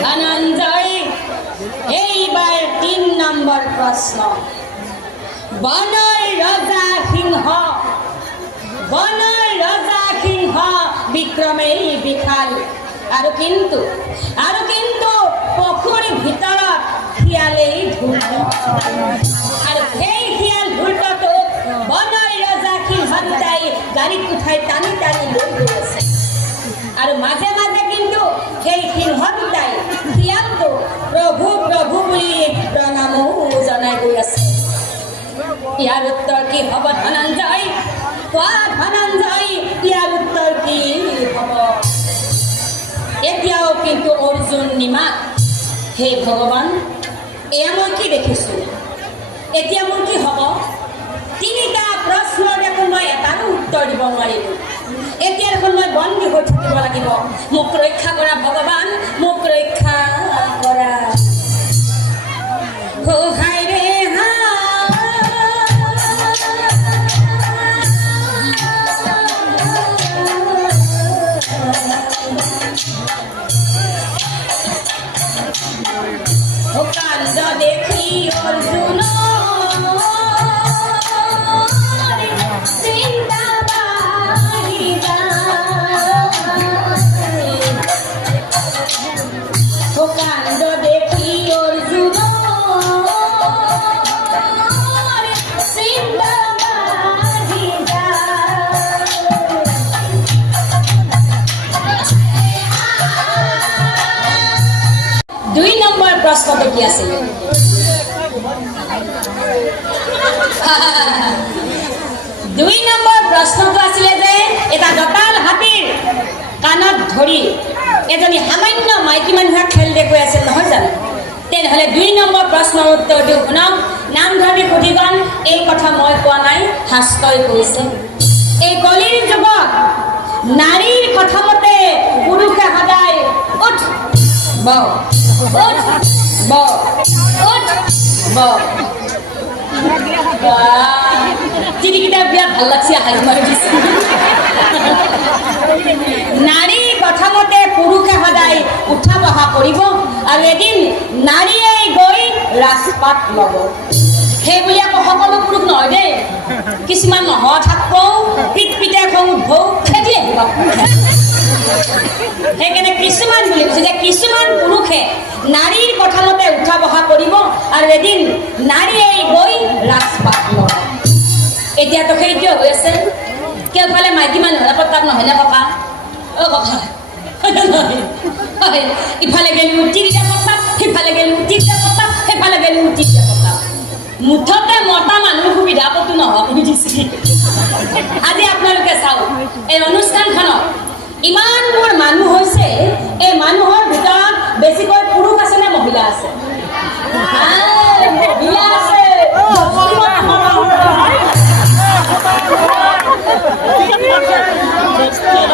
ধনঞ্জয়, এইবাৰ ৩ নম্বৰ প্ৰশ্ন। বনৰ ৰজা সিংহ বিক্ৰমেই বিশাল, আৰু কিন্তু পুখুৰীৰ ভিতৰত শিয়ালেই ধূৰ্ত, আৰু সেই শিয়াল ধূৰ্তটো বনৰ ৰজা সিংহ দুটাই গাড়ীত উঠাই টানি টানি লৈ গৈ আছে। আৰু মাজে মাজে কিন্তু সেই সিংহ দুটাই শিয়ালটো প্ৰভু প্ৰভু বুলি প্ৰণামো জনাই গৈ আছে। ইয়াৰ উত্তৰ কি হ'ব ধনঞ্জয়? কোৱা ধনঞ্জয়, ইয়াৰ উত্তৰ কি হ'ব? এতিয়াও কিন্তু অৰ্জুন নিমাত। হে ভগৱান, এয়া মই কি দেখিছোঁ? এতিয়া মোৰ কি হ'ব? 3টা প্ৰশ্নৰ দেখোন মই এটাৰো উত্তৰ দিব নোৱাৰিলোঁ। এতিয়া দেখোন মই বন্দী হৈ থাকিব লাগিব। মোক ৰক্ষা কৰা ভগৱান, মোক ৰক্ষা কৰা। সহায় ৰে কাণ্ড দেখি অৰ্জুন কাণ্ড দেখি অৰ্জুন 2 নম্বৰ প্ৰশ্নটো কি আছিল? 2 নম্বৰ প্ৰশ্নটো আছিলে যে এটা দঁতাল হাতীৰ কাণত ধৰি এজনী সামান্য মাইকী মানুহে খেল দেখুৱাই আছিল, নহয় জানো? তেনেহ'লে 2 নম্বৰ প্ৰশ্নৰ উত্তৰটো শুনক। নামধৰ্মী সুধীগণ, এই কথা মই কোৱা নাই, শাস্ত্ৰই কৈছে। এই কলিৰ যুগত নাৰীৰ কথা মতে পুৰুষে সদায় উঠ বহ উঠ বহ উঠ বহ। তিনিকেইটা বিৰাট ভাল লাগছে, হাঁহি মাৰি দিছে। নাৰীৰ কথা মতে পুৰুষে সদায় উঠা বহা কৰিব, আৰু এদিন নাৰীয়ে গৈ ৰাজপাত ল'ব। সেইবুলি আকৌ সকলো পুৰুষ নহয় দেই, কিছুমান নহয় থাকিব পিত পিতাই খং উঠব খেদি আহিব। সেইকাৰণে কিছুমান বুলি কৈছে যে কিছুমান পুৰুষে নাৰীৰ কথা মতে উঠা বহা কৰিব, আৰু এদিন নাৰীয়ে গৈ ৰাজপাত ল'ব। এতিয়াতো সেইটোৱে হৈ আছে। কেওফালে মাইকী মানুহৰ প্ৰতাপ নহয়নে ককা? অ ককা, ইফালে গেলি তিনিটা প্ৰতাপ, সিফালে গেলি তিনিটা প্ৰতাপ, সেইফালে গেলি তিনিটা প্ৰতাপ। মুঠতে মতা মানুহ সুবিধা ক'তো নহওক বুজিছে। আজি আপোনালোকে চাওক, এই অনুষ্ঠানখনত ইমানবোৰ মানুহ হৈছে, এই মানুহৰ ভিতৰত বেছিকৈ পুৰুষ আছে নে মহিলা আছে? মহিলা আছে।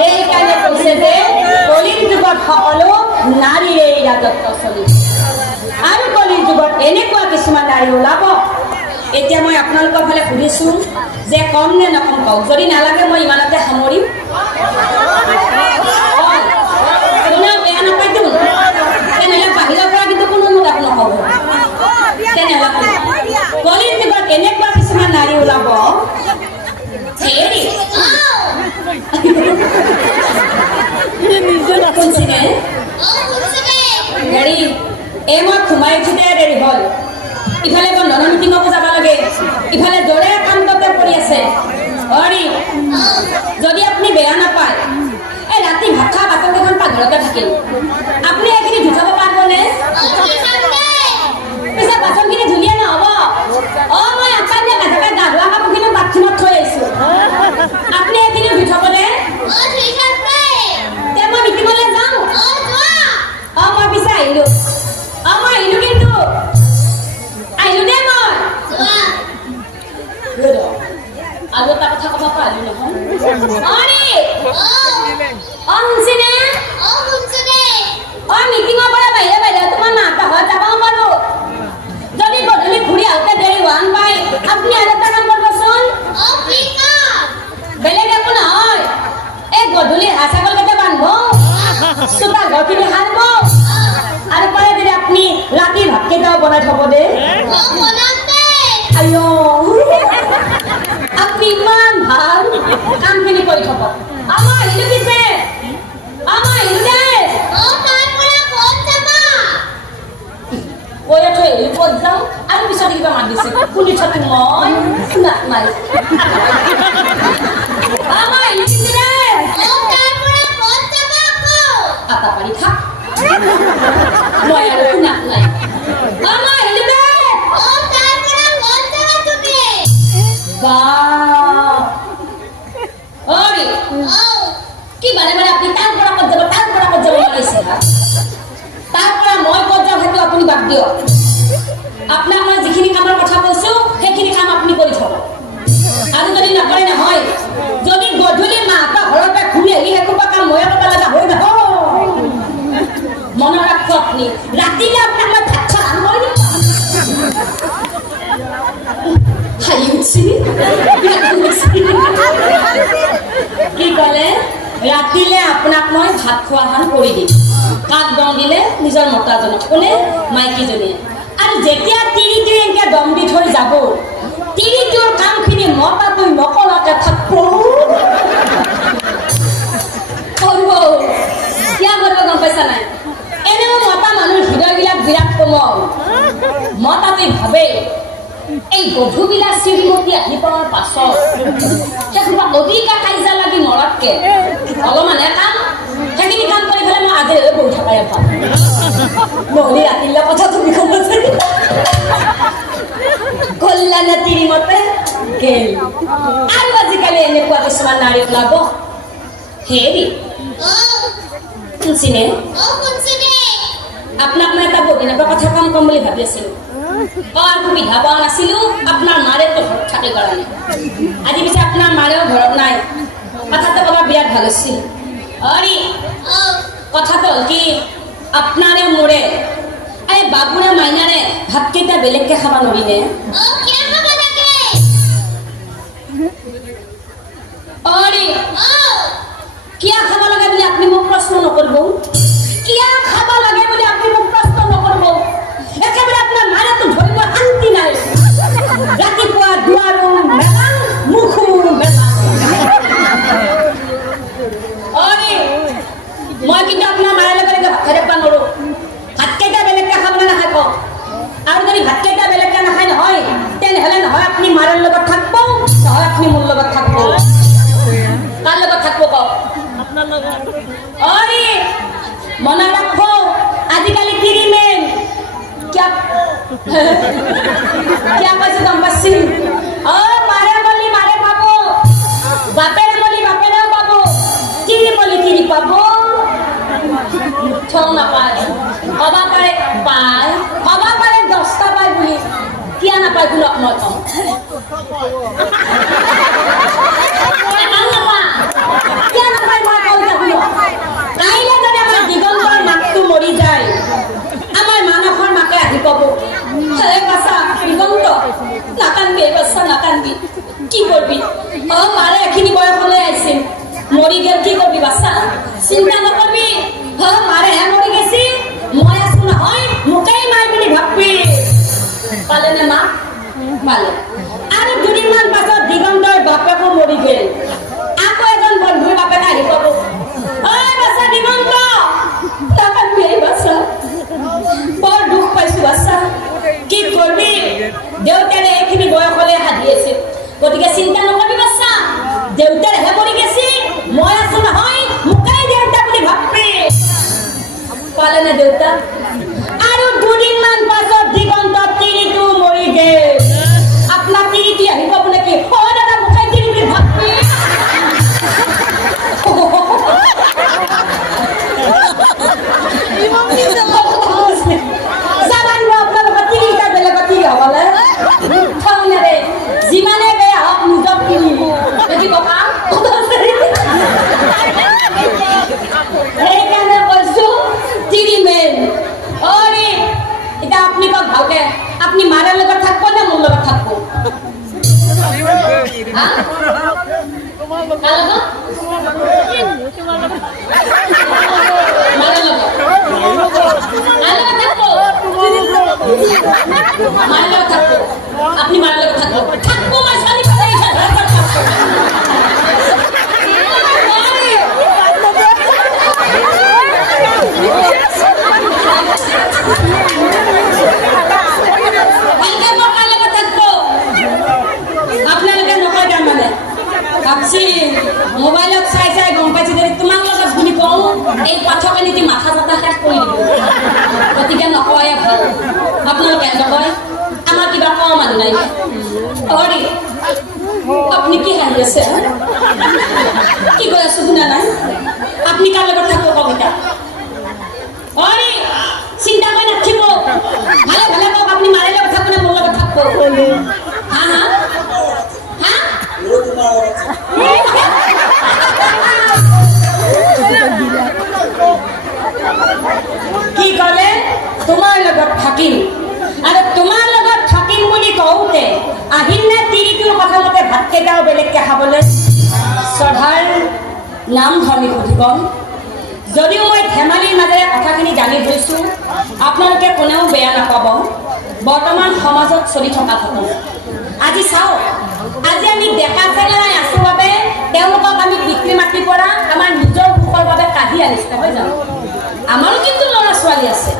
এইকাৰণে কৈছে যে কলিৰ যুগত সকলো নাৰীৰে ৰাজত্ব চলিব, আৰু কলিৰ যুগত এনেকুৱা কিছুমান নাৰী ওলাব। এতিয়া মই আপোনালোকৰ ফালে সুধিছোঁ যে কম নে নকম কওক? যদি নালাগে মই ইমানতে সামৰিম। কোনেও বেয়া নাপায়তো, তেনেহ'লে বাহিৰৰ পৰা কিন্তু কোনো মোক একো নক'ব। তেনেহ'লে কলিৰ যুগত এনেকুৱা কিছুমান নাৰী ওলাব। হেৰি এই মই সোমাই উঠোতে দেৰি হ'ল। ইফালে বন্ধনৰ মিটিঙকো যাব লাগে, ইফালে জোৰে কান্দতে পৰি আছে। হৰি, যদি আপুনি বেয়া নাপায়, এই ৰাতি ভাত খোৱা বাচন কেইখন পাকঘৰতে থাকিল, আপুনি এইখিনি ধুই পাৰিবনে? পিছত বাচনখিনি ধুনীয়া নহ'ব। মই আচাৰ গাধকে গা ধোৱা কাপোৰখিনি বাথৰুমত থৈ আহিছোঁ, আপুনি এইখিনি ধুই থ'বনে? মই মিটিঙলৈ যাম। কেইটাও বনাই থব দে আইও আপনি ইমান ভাল কামখিনি কৰি থব আমাৰ আহিলো পিছে আমাৰ আহিলো দে ওয়া তো এই পদ যাও আর পিছনে কিবা মার দিছে কোনি ছাতি মই না নাই আমা এই দিছে রে ও তারপরে পদ যাবা কো আতা পারি খা মই আর না নাই আমা এই দে ও তারপরে পদ যাবা তুমি বা ওরে ও কি মানে মানে আপনি তারপরে পদ যাবা লাগাইছে তারপরে মই পদ যাও হেতু আপনি বাদ দিও আপনার মই যিখিনি কামৰ কথা কৈছো সেইখিনি কাম আপনি কৰি থব আৰু যদি নকৰে নহয় যদি গধূলি মাতা ঘৰৰ পৰা ঘূৰি আহি একোপা কাম মই কৰিব লগা হৈ যাব মনত ৰাখক আপনি ৰাতিলে আপোনাক মই ভাত খা আনবই দিম হাই উঠছি কি ক'লে ৰাতিলে আপোনাক মই ভাত খোৱাখন কৰি দিম কাক দম দিলে নিজৰ মতাজনক কোনে মাইকীজনীয়ে আৰু যেতিয়া তিৰিটো এনেকে দম দি থৈ যাব তিৰিটোৰ কামখিনি মতাটো নকৰাকে থাকব কৰিব কিয় কৰিব গম পাইছা নাই এনেও মতা মানুহৰ হৃদয়বিলাক বিৰাট কোমল মতাটোৱে ভাবে এই গধূবিলাক শ্ৰীমতী আহি পোৱাৰ পাছত সেইসোপা অধিকা কাজিয়া লাগি মৰতকে অলপমানহে কাম সেইখিনি কাম কৰি পেলাই মই আজি বহি থকাই ভাল নহ'লে ৰাতিলৈ কথা তুমি ক'ব চাগে কল্যাণ তিৰিমতে গেল আৰু আজিকালি এনেকুৱা কিছুমান নাৰী ওলাব হেৰি শুনছিনে আপোনাক মই এটা বহুত দিনৰ পৰা কথা কম বুলি ভাবি আছিলো আৰ সুবিধা পাওয়া নাছিল আপনাৰ মাৰে তো ঘৰ থাকে কাৰণে আজি পিছে আপনাৰ মাৰেও ঘৰত নাই কথাটা বলা বিরাট ভালো ছিল আরে কথাটা হল কি আপনারে মোরে আরে বাবুরে মাইনারে ভাত কেইটা বেলেগকে খাবা নৰিনে আরে কিয়া খাবা লাগে বুলি আপনি মোক প্রশ্ন নকরব কিয়া খাবা লাগে বুলি আপনি মোক প্রশ্ন নকরব একেবারে আপনার মারা তো ধরব শান্তি নাই রাতিপুয়া দুয়ারো মেলা মুখু মেলা আরে মই কিন্তু আপনার মায়ের লগে ভাত খাই পান নৰো ভাত কেইটা বেলেগকে খাব না খাব আৰু যদি ভাত কেইটা বেলেগকে নাখায় নহয় তেনেহলে নহয় আপনি মাৰৰ লগত থাকব নহয় আপনি মোৰ লগত থাকব কার লগত থাকব কওক আপনার লগত আরে মনে রাখো আজিকালি তিরিমেন क्या क्या पैसे कम बसी ओ मारे पाबो बापेरे बोली बापेरे पाबो तिरी बोली तिरी पाबो छौ ना पाए अबा पाए 10টা पाए बोली क्या ना पाए गुलक मत क्या ना पाए মই কও যাবো কাইলে যদি আমার দিগন্তৰ মাকটো মৰি যায় আমাৰ মানসৰ মাকে আহি পাব হে বাছা দিগন্ত নাকানবি বাছা নাকানবি কি করবি ও মারে এখিনি বয়স হলে আইছিল মরি গেল কি করবি বাছা চিন্তা নকরবি ও মারে হে মরি গেছি মই আছো নহয় মুকেই মাই বুলি ভাববি পালে নে মা পালে আৰু দুদিনমান পাছত দিগন্তৰ বাপেকো মৰি গেল আকৌ এজন বন্ধুৰ বাপেক আহি পাব ও বাছা দিগন্ত নাকানবি বাছা বৰ দুখ পাইছো বাছা কি করবি দেউতারে এখিনি বয়স হলে হাদি আছে গতিকে চিন্তা নকরবি বাছা দেউতারে হে মরি গেছি মই আছো নহয় মুকাই দেউতা বুলি ভাববি পালে না দেউতা আৰু দুদিনমান পাছত দিগন্ত তিৰিটো মৰি গেল আপনাৰ তিৰিটি আহিব বোলে কি ও দাদা মুকাই তিৰি বুলি ভাববি যিমানে বেয়া হওক নিজক কিনিব যদি ককা সেইকাৰণে কৈছো তিৰিমেন অৰে এটা আপনি কওক ভালকে আপনি মাৰাৰ লগত থাকব না মোৰ লগত থাকব মাৰাৰ লগত আপোনালোকে নকয় তাৰমানে ভাবছি মোবাইলত চাই চাই গম পাইছে যে তোমাক লগত বুলি কওঁ এই পাঠকে নীতি মাথা চাথা শেষ কৰি দিব গতিকে নকয়ে ভাল আপোনালোকে নকয় আমাৰ কিবা কম মানুহ নাই অৰি আপুনি কি হাঁহি আছে কি কৈ আছো শুনা নাই আপুনি কাৰ লগত থাকিব কবিতা অৰি চিন্তা কৰি নাথাকিব ভালে ভালে কওক আপুনি মাৰে লগত থাকব না মোৰ লগত থাকব হা হা হা কি ক'লে তোমাৰ লগত থাকিম আৰু তোমাৰ লগত থাকিম বুলি কওঁতে আহিল নে তিৰিটোৰ কথা মতে ভাতকেইটাও বেলেগকৈ খাবলৈ শ্ৰদ্ধাৰ নাম ধৰ্মী সুধিব যদিও মই ধেমালিৰ মাজেৰে কথাখিনি দাঙি ধৰিছোঁ আপোনালোকে কোনেও বেয়া নাপাব বৰ্তমান সমাজত চলি থকা কথা আজি চাওক আজি আমি ডেকা চেঙেৰাই আছোঁ বাবে তেওঁলোকক আমি পিতৃ মাতৃৰ পৰা আমাৰ নিজৰ সুখৰ বাবে কাঢ়ি আনিছোঁ নহয় জানো আমাৰো কিন্তু ল'ৰা ছোৱালী আছে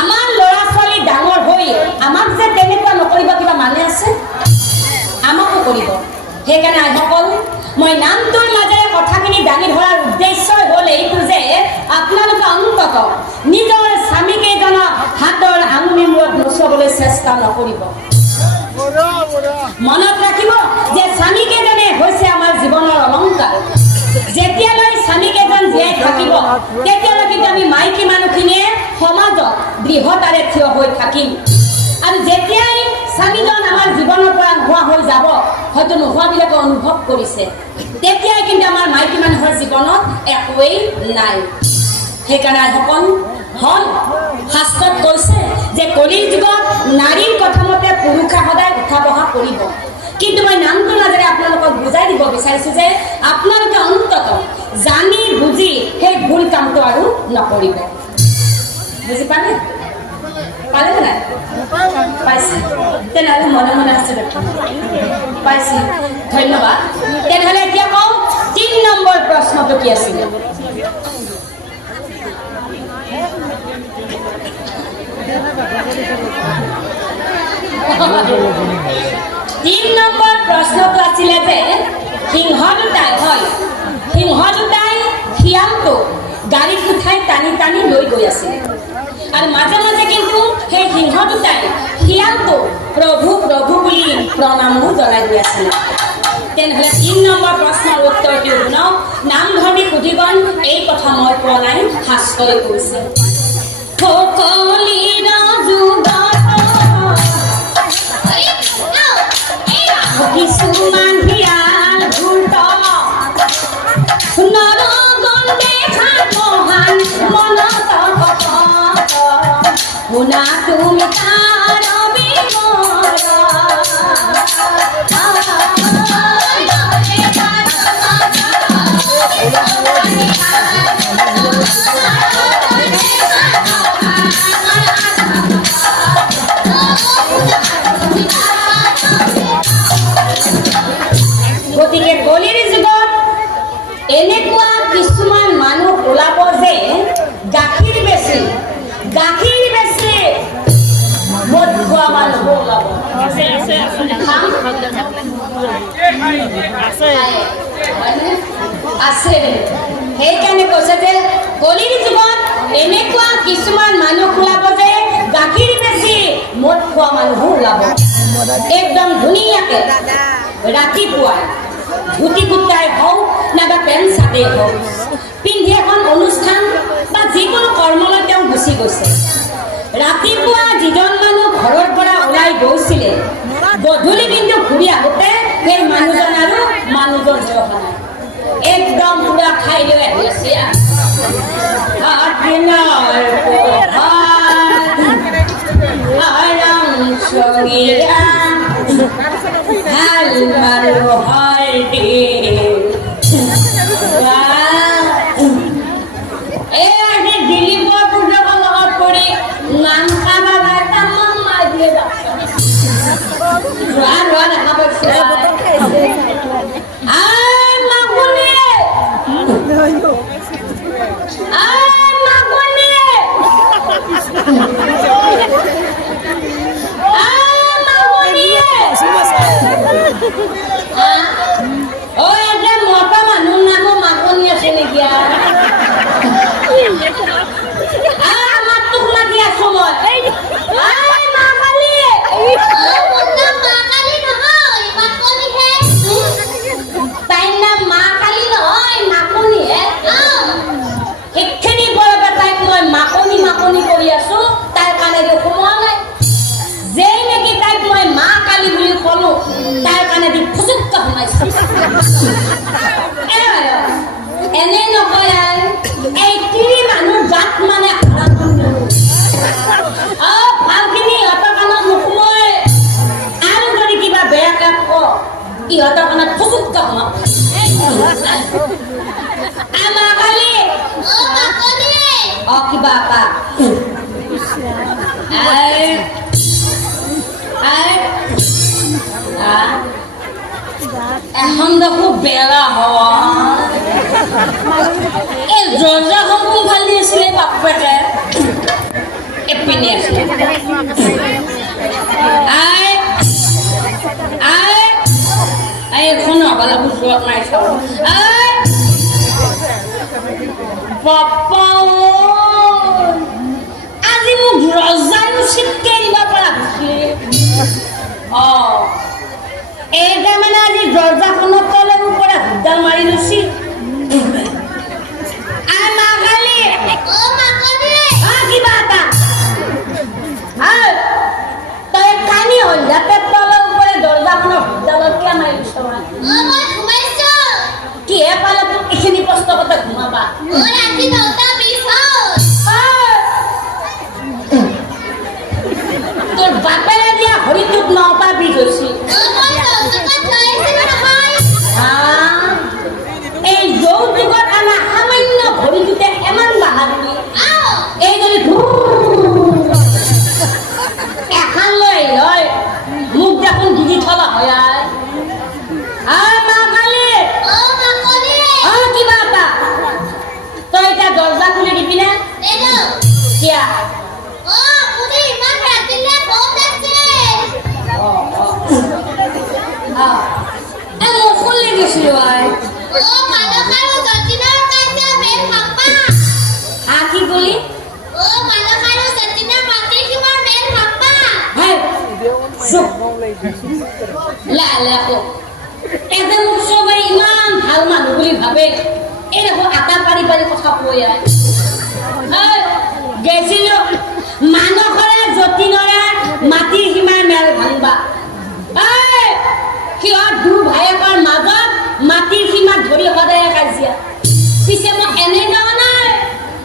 আমাৰ ল'ৰা ছোৱালী ডাঙৰ হৈ আমাক যে তেনেকুৱা নকৰিব কিবা মানে আছে আমাকো কৰিব সেইকাৰণে আইসকল মই নামটোৰ মাজেৰে কথাখিনি দাঙি ধৰাৰ উদ্দেশ্য হ'ল এইটো যে আপোনালোকে অন্তত নিজৰ স্বামীকেইজনক হাতৰ আঙুলিৰ মূৰত নচুৱাবলৈ চেষ্টা নকৰিব মনত ৰাখিব যে স্বামীকেইজনে হৈছে আমাৰ জীৱনৰ অলংকাৰ যেতিয়ালৈ স্বামীকেইজন জীয়াই থাকিব তেতিয়ালৈ কিন্তু আমি মাইকী মানুহখিনিয়ে সমাজত দৃঢ়তাৰে থিয় হৈ থাকিম আৰু যেতিয়াই স্বামীজন আমাৰ জীৱনৰ পৰা নোহোৱা হৈ যাব হয়তো নোহোৱাবিলাকে অনুভৱ কৰিছে তেতিয়াই কিন্তু আমাৰ মাইকী মানুহৰ জীৱনত একোৱেই নাই সেইকাৰণে আইসকল হয় শাস্ত্ৰত কৈছে যে কলিৰ যুগত নাৰীৰ কথা মতে পুৰুষে সদায় উঠা বহা কৰিব কিন্তু মই নামটোৰ মাজেৰে আপোনালোকক বুজাই দিব বিচাৰিছোঁ যে আপোনালোকে অন্তত জানি বুজি সেই ভুল কামটো আৰু নকৰিব বুজি পালে পালে নাই পাইছে তেনেহ'লে মনে মনে আছে পাইছে ধন্যবাদ তেনেহ'লে এতিয়া কওঁ 3 নম্বৰ প্ৰশ্নটো কি আছিলে 3 নম্বৰ প্ৰশ্নটো আছিলে যে সিংহ দুটাই শিয়ালটো গাড়ীত উঠাই টানি টানি লৈ গৈ আছিল আৰু মাজে মাজে কিন্তু সেই সিংহ দুটাই শিয়ালটো প্ৰভু প্ৰভু বুলি প্ৰণামো জনাই গৈ আছিল তেনেহ'লে 3 নম্বৰ প্ৰশ্নৰ উত্তৰটো শুনক নাম ধৰ্মী সুধিগণ এই কথা মই কোৱা নাই শাস্ত্ৰই কৈছে কিছুমান হিয়াল ঘূৰ্ত নৰগন্ধে খাত মহান মনত শুনা তুমি তাৰ গতিকে কলিৰ যুগত এনেকুৱা কিছুমান মানুহ ওলাব যে গাখীৰ বেছি মদ খোৱা মানুহ ওলাব আছে সেইকাৰণে কৈছে যে কলিৰ যুগত এনেকুৱা কিছুমান মানুহ ওলাব যে গাখীৰ বেছি মদ খোৱা মানুহ ওলাব একদম ধুনীয়াকে ৰাতিপুৱা ধুতি কুৰ্তাই হওক নাইবা পেণ্ট চাৰ্টেই হওক পিন্ধি এখন অনুষ্ঠান বা যিকোনো কৰ্মলৈ তেওঁ গুচি গৈছে ৰাতিপুৱা যিজন মানুহ ঘৰৰ পৰা ওলাই গৈছিলে গধূলি কিন্তু ঘূৰি আহোঁতে সেই মানুহজন আৰু মানুহজন যোৱা নাই একদম পুৰা খাই লৈ আহি আছে ও এটা মতা মানুহ নামো মাকনি আছে নেকি আমার তোক লাগি আছো মই মা কালী তাইৰ নাম মা কালী নহয় মাকনি হে সেইখিনি বয়সত তাইক মই মাকনি মাকনি কৰি আছো তাইৰ কাৰণে সোমোৱা নাই যেই নেকি তাইক মই মা কালী বুলি কলো তাইৰ কাৰণে দি ফুচুক্কা সোমাইছে এনে নকয় এই তিনি মানুহ জাত মানে ভালখিনি ইহঁতৰ কাণত নোসোমাই আৰু যদি কিবা বেয়া কাম ক ইহঁতৰ কাণত ফুচুক্কা সোমাব মা কালী কিবা এটা এখন দেখো বেলা হওয়া এই দরজাখন কোনফালে আছিলে বাপেকে এপিনে আছিলে এখন হবালে বুজোৱাত নাই চাব বাপ্পা আজি মোক ৰজাইও চিটকে দিব পৰা হৈছিলে এইটা মানে আজি দরজাখনত তলে উপরে হুদ্দাল মারি লৈছি মা কালী কিবা এটা তই কানি হল যাতে তলে উপরে দরজাখনত হুদ্দালত কিয় মাৰি লৈছ কি হে পালে তোক এইখিনি প্ৰশ্ন কথা ঘুমাবা তোৰ বাপেৰে দিয়া হৰিটোত 9টা বিষ হৈছি এই যৌতুকত আমাৰ সামান্য ভৰিটোতে ইমান বাহাদুৰি এই যদি এখন লৈ লয় মোক দেখোন দিদি থলা হয় মা কালী কিবা এটা তই এতিয়া দরজা খুলি দিবি না কিয়া খুলি দিছিল কি বলি এতে মোক সবাই ইমান ভাল মানুহ বুলি ভাবে এই দেখো আটা পাৰি পাৰি কথা কৈ গেছিলো মানসৰে যতীনৰে মাটিৰ সীমাৰ মেল ভাঙবা সিহঁত দু ভায়েকৰ মাজত মাটিৰ সীমা ধৰি সদায় কাজিয়া পিছে মই এনে যাওঁ নাই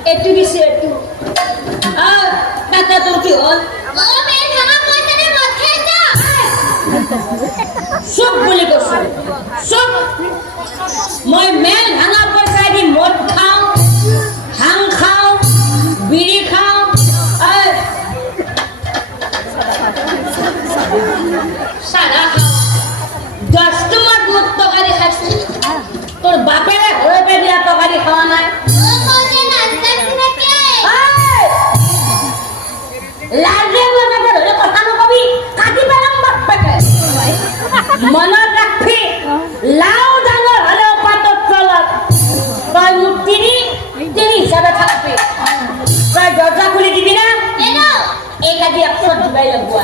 এইটো দিছে এইটো তাতে তোৰ কি হ'ল চুপ বুলি কৈছো চুপ মই মেল ভাঙা পইচা দি মদ খাওঁ ভাং খাওঁ বিড়ি খাওঁ চাদা খাওঁ 10 টকাত মদ তৰকাৰী খাইছো তোৰ বাপেৰে ঘৰতে দিয়া তৰকাৰী খোৱা নাই লাজে মনতে ধৰি কথা নকবি কাটি পেলাম বাপেকে মনত ৰাখবি লাও ডাঙৰ হ'লেও পাতত তলত তই মোক তিনি হিচাপে থাকবি তই দরজা খুলি দিবি না এই কাজি 100 দিবাই লগোৱা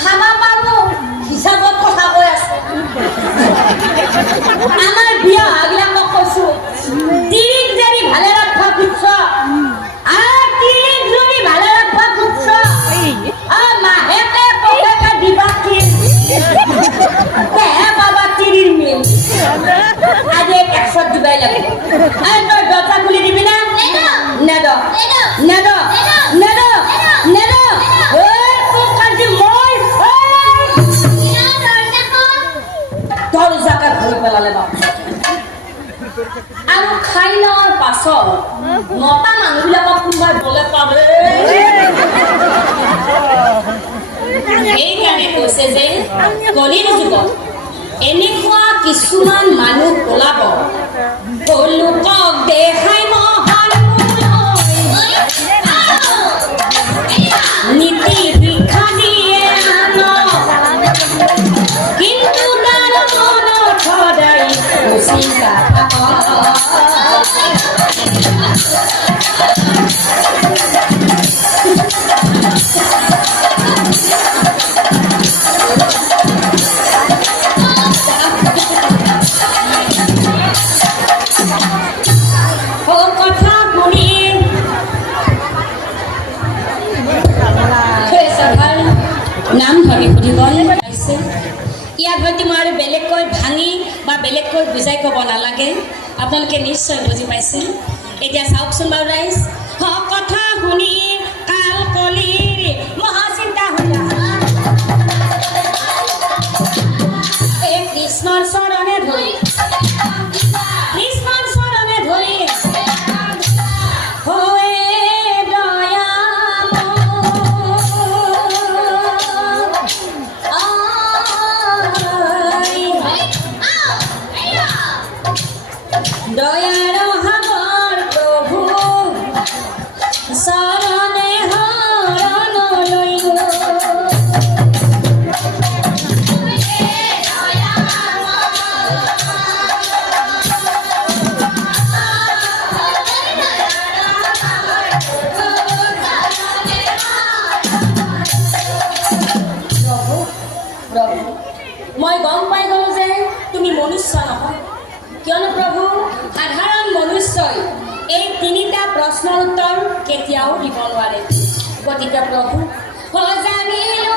খাবা পাবো হিচাপত কথা কৈ আছে আমাৰ বিয়া আগলা মই কৈছো তিৰিক যদি ভালে ৰাখবা খুঁজছ তিৰিক যদি ভালে ৰাখবা খুঁজছ মাহেকে পকেকে দিবা কি বাবা তিৰিৰ মিল আজি 100 দিবাই লাগিব তই দৰজা খুলি দিবি না নেদ নেদ নেদ নেদ দৰজাকে ধৰি পেলালে বাপ আৰু খাই লোৱাৰ পাছত মতা মানুহবিলাকক কোনোবাই বলে পাবে এইকাৰণে কৈছে যে কলিৰ যুগত এনেকুৱা কিছুমান মানুহ ওলাব লোকক দেখাই মহান নীতি শিক্ষা দিয়ে নাম ধৰি সুধিব পাইছে ইয়াত হয়তো মই আৰু বেলেগকৈ ভাঙি বা বেলেগকৈ বুজাই ক'ব নালাগে আপোনালোকে নিশ্চয় বুজি পাইছে এতিয়া চাওকচোন বাৰু ৰাইজ কথা শুনি কাল কলিৰ মহাচিন্তা হলা এই কৃষ্ণৰ চৰণে ধৰি কৃষ্ণৰ চৰণে ধৰি দয়ার হাবর প্রভু শরণে হরণ লইল মই গম পাই গলো যে তুমি মনুষ্য নহয় কিয়নো প্ৰভু সাধাৰণ মনুষ্যই এই তিনিটা প্ৰশ্নৰ উত্তৰ কেতিয়াও দিব নোৱাৰে গতিকে প্ৰভু জানিলো